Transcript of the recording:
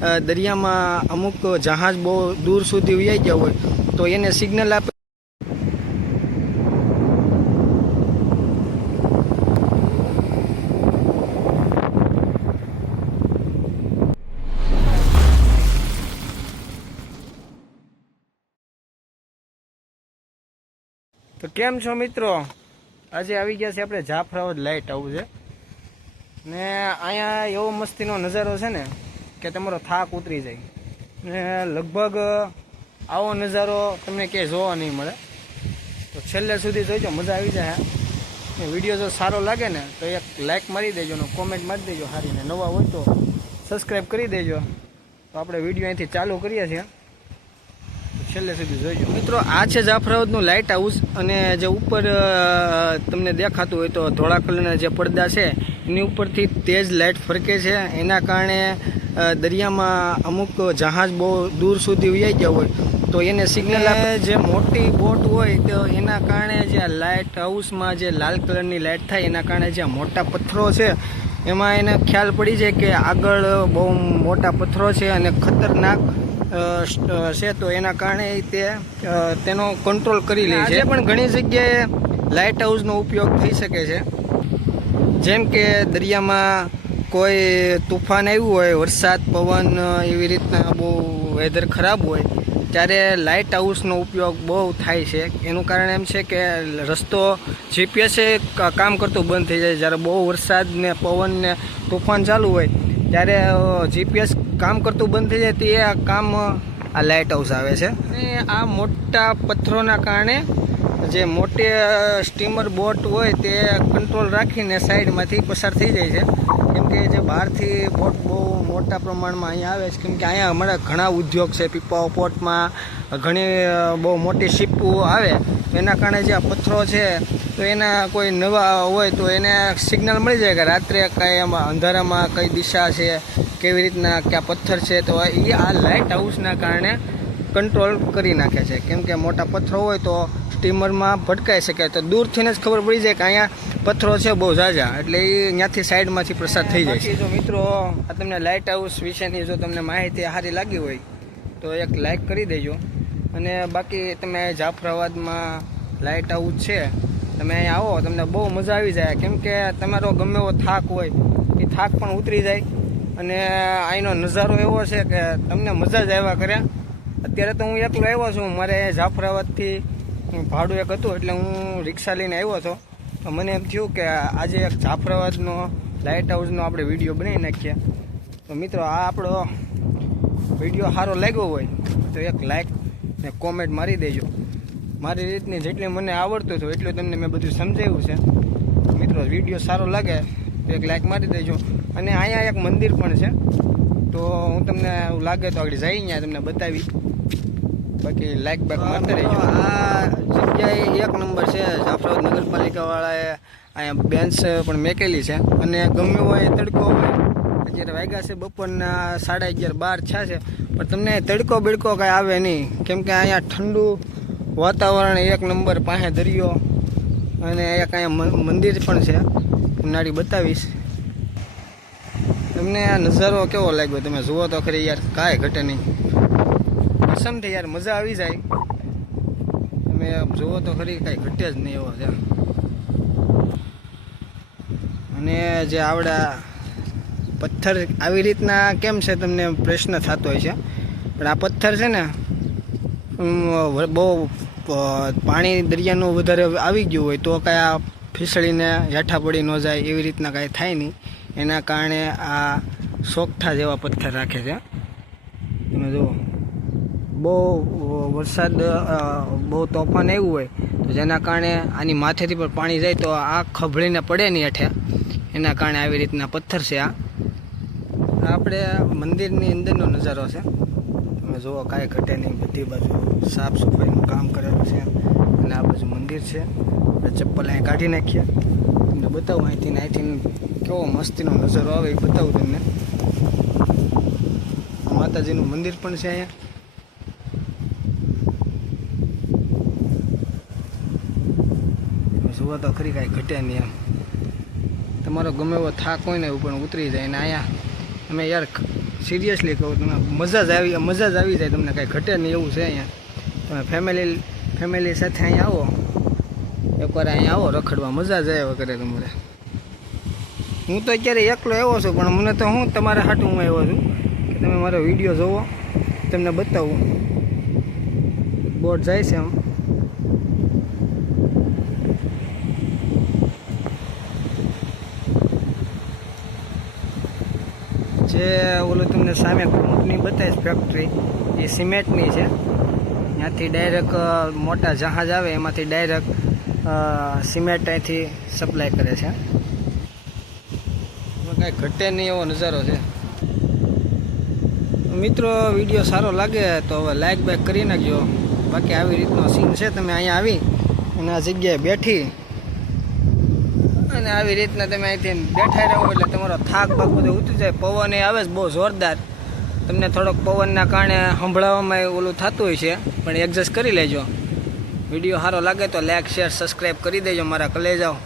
દરિયામાં અમુક જહાજ બહુ દૂર સુધી વહી ગયા હોય તો એને સિગ્નલ આપે. તો કેમ છો મિત્રો, આજે આવી ગયા છે આપણે જાફરાબાદ લાઇટ હાઉસ છે ને અહીંયા એવો મસ્તીનો નજારો છે ને કે તમારો થાક ઉતરી જાય ને લગભગ આવો નજારો તમને ક્યાંય જોવા નહીં મળે. તો છેલ્લે સુધી જોઈજો, મજા આવી જાય. વિડીયો જો સારો લાગે ને તો એક લાઇક મારી દેજો ને કોમેન્ટ મારી દેજો સારી, ને નવા હોય તો સબસ્ક્રાઈબ કરી દેજો. તો આપણે વિડીયો અહીંથી ચાલુ કરીએ છીએ, છેલ્લે સુધી જોઈજો. મિત્રો આ છે જાફરાબાદનું લાઇટ હાઉસ અને જે ઉપર તમને દેખાતું હોય તો ધોળા કલરના જે પડદા છે એની ઉપરથી તેજ લાઇટ ફરકે છે. એના કારણે દરિયામાં અમુક જહાજ બહુ દૂર સુધી વહી ગયા હોય તો એને સિગ્નલ આપે. જે મોટી બોટ હોય તો એના કારણે જે લાઇટ હાઉસમાં જે લાલ કલરની લાઇટ થાય એના કારણે જે મોટા પથ્થરો છે એમાં એને ખ્યાલ પડી જાય કે આગળ બહુ મોટા પથ્થરો છે અને ખતરનાક છે, તો એના કારણે તેનો કંટ્રોલ કરી લે છે. પણ ઘણી જગ્યાએ લાઇટ હાઉસનો ઉપયોગ થઈ શકે છે, જેમ કે દરિયામાં કોઈ તુફાન આવ્યું હોય, વરસાદ પવન એવી રીતના બહુ વેધર ખરાબ હોય ત્યારે લાઇટ હાઉસનો ઉપયોગ બહુ થાય છે. એનું કારણ એમ છે કે રસ્તો જીપીએસ કામ કરતું બંધ થઈ જાય. જ્યારે બહુ વરસાદ ને પવન ને તુફાન ચાલુ હોય ત્યારે જીપીએસ કામ કરતું બંધ થઈ જાય તે આ કામ આ લાઇટ હાઉસ આવે છે. અને આ મોટા પથ્થરોના કારણે જે મોટી સ્ટીમર બોટ હોય તે કંટ્રોલ રાખીને સાઈડમાંથી પસાર થઈ જાય છે. કેમ કે જે બહારથી બોટ બહુ મોટા પ્રમાણમાં અહીંયા આવે છે, કેમ કે અહીંયા અમારા ઘણા ઉદ્યોગ છે, પીપાઓ પોર્ટમાં ઘણી બહુ મોટી શિપો આવે. એના કારણે જે આ પથ્થરો છે તો એના કોઈ નવા હોય તો એને સિગ્નલ મળી જાય કે રાત્રે કાંઈ એમાં અંધારામાં કઈ દિશા છે, કેવી રીતના ક્યાં પથ્થર છે, તો એ આ લાઇટ હાઉસના કારણે કંટ્રોલ કરી નાખે છે. કેમ કે મોટા પથ્થરો હોય તો સ્ટીમરમાં ભટકાઈ શકે, તો દૂરથી જ ખબર પડી જાય કે અહીંયા પથ્થરો છે બહુ ઝાઝા, એટલે એ ત્યાંથી સાઈડમાંથી પ્રસાર થઈ જાય છે. જો મિત્રો આ તમને લાઇટ હાઉસ વિશેની જો તમને માહિતી સારી લાગી હોય તો એક લાઇક કરી દેજો. અને બાકી તમે જાફરાબાદમાં લાઇટ હાઉસ છે, તમે અહીંયા આવો, તમને બહુ મજા આવી જાય. કેમ કે તમારો ગમે એવો થાક હોય એ થાક પણ ઉતરી જાય અને અહીંનો નજારો એવો છે કે તમને મજા જ આવ્યા કરે. અત્યારે તો હું એકલો આવ્યો છું, મારે જાફરાબાદથી ભાડું એક હતું એટલે હું રિક્ષા લઈને આવ્યો હતો. તો મને એમ થયું કે આજે એક જાફરાબાદનો લાઇટ હાઉસનો આપણે વિડીયો બનાવી નાખીએ. તો મિત્રો આ આપણો વિડીયો સારો લાગ્યો હોય તો એક લાઇક ને કોમેન્ટ મારી દેજો. મારી રીતની જેટલી મને આવડતું હતું એટલું તમને મેં બધું સમજાવ્યું છે. મિત્રો વિડીયો સારો લાગે તો એક લાઇક મારી દેજો. અને અહીંયા એક મંદિર પણ છે, તો હું તમને એવું લાગે તો આગળ જઈ અહીંયા તમને બતાવી. બાકી લાઇક બેક મારતા રહેજો. આ જગ્યાએ એક નંબર છે. જાફરાબાદ નગરપાલિકાવાળાએ અહીંયા બેન્ચ પણ મેકેલી છે અને ગમે હોય તડકો હોય. અત્યારે વાગ્યા છે બપોરના 11:30 થયા છે, પણ તમને તડકો બડકો કાંઈ આવે નહીં. કેમ કે અહીંયા ઠંડુ વાતાવરણ, એક નંબર, પાસે દરિયો અને એક અહીંયા મંદિર પણ છે. ઉનાળી બતાવીશ તમને. આ નજારો કેવો લાગ્યો તમે જુઓ તો ખરી યાર, કાંઈ ઘટે નહીં. કસમથી યાર મજા આવી જાય. તમે જુઓ તો ખરી, કાંઈ ઘટે જ નહીં એવો છે. અને જે આવડા પથ્થર આવી રીતના કેમ છે તમને પ્રશ્ન થતો હોય છે, પણ આ પથ્થર છે ને બહુ પાણી દરિયાનું વધારે આવી ગયું હોય તો કાંઈ આ ફીસળીને હેઠા પડી ન જાય એવી રીતના કાંઈ થાય નહીં. એના કારણે આ સોગઠા જેવા પથ્થર રાખે છે. તમે જુઓ, બહુ વરસાદ બહુ તોફાન આવ્યું હોય તો જેના કારણે આની માથેથી પણ પાણી જાય તો આ ખભળીને પડે નહીં હેઠે. એના કારણે આવી રીતના પથ્થર છે. આ આપણે મંદિરની અંદરનો નજારો છે. તમે જુઓ, કાંઈ ઘટે નહીં. બધી બાજુ સાફ સફાઈનું કામ કરેલું છે અને આ બાજુ મંદિર છે. આપણે ચપ્પલ અહીં કાઢી નાખીએ, તમને બતાવું અહીંથી કેવો મસ્તીનો નજારો આવે એ બતાવું તમને. માતાજીનું મંદિર પણ છે અહીંયા. જુઓ તો ખરી, કાંઈ ઘટે નહીં. એમ તમારો ગમે એવો થાક હોય ને એવું પણ ઉતરી જાય. ને અહીંયા તમે યાર સિરિયસલી કહું, તમે મજા જ આવી જાય, તમને કાંઈ ઘટે નહીં એવું છે અહીંયા. તમે ફેમિલી સાથે અહીંયા આવો, એકવાર અહીંયા આવો રખડવા, મજા જ આવ્યા કરે તમારે. હું તો અત્યારે એકલો આવ્યો છું, પણ મને તો હું તમારા હાટું હું આવ્યો છું કે તમે મારો વિડીયો જોવો, તમને બતાવું. બોટ જાય છે આમ. જે ઓલું તમને સામે કંપની બતાવીશ ફેક્ટરી, એ સિમેન્ટની છે. ત્યાંથી ડાયરેક્ટ મોટા જહાજ આવે, એમાંથી ડાયરેક્ટ સિમેન્ટ અહીંથી સપ્લાય કરે છે. કાંઈ ઘટે નહીં એવો નજારો છે. મિત્રો વિડીયો સારો લાગે તો હવે લાઈક બાઈક કરી નાખજો. બાકી આવી રીતનો સીન છે, તમે અહીંયા આવી અને આ જગ્યાએ બેઠી અને આવી રીતના તમે અહીંથી બેઠા રહો એટલે તમારો થાક બાક બધો ઉતરી જાય. પવન એ આવે છે બહુ જોરદાર, તમને થોડોક પવનના કારણે સંભળાવવામાં ઓલું થતું હોય છે, પણ એડજસ્ટ કરી લેજો. વિડીયો સારો લાગે તો લાઈક શેર સબસ્ક્રાઈબ કરી દેજો મારા કલેજાઓ.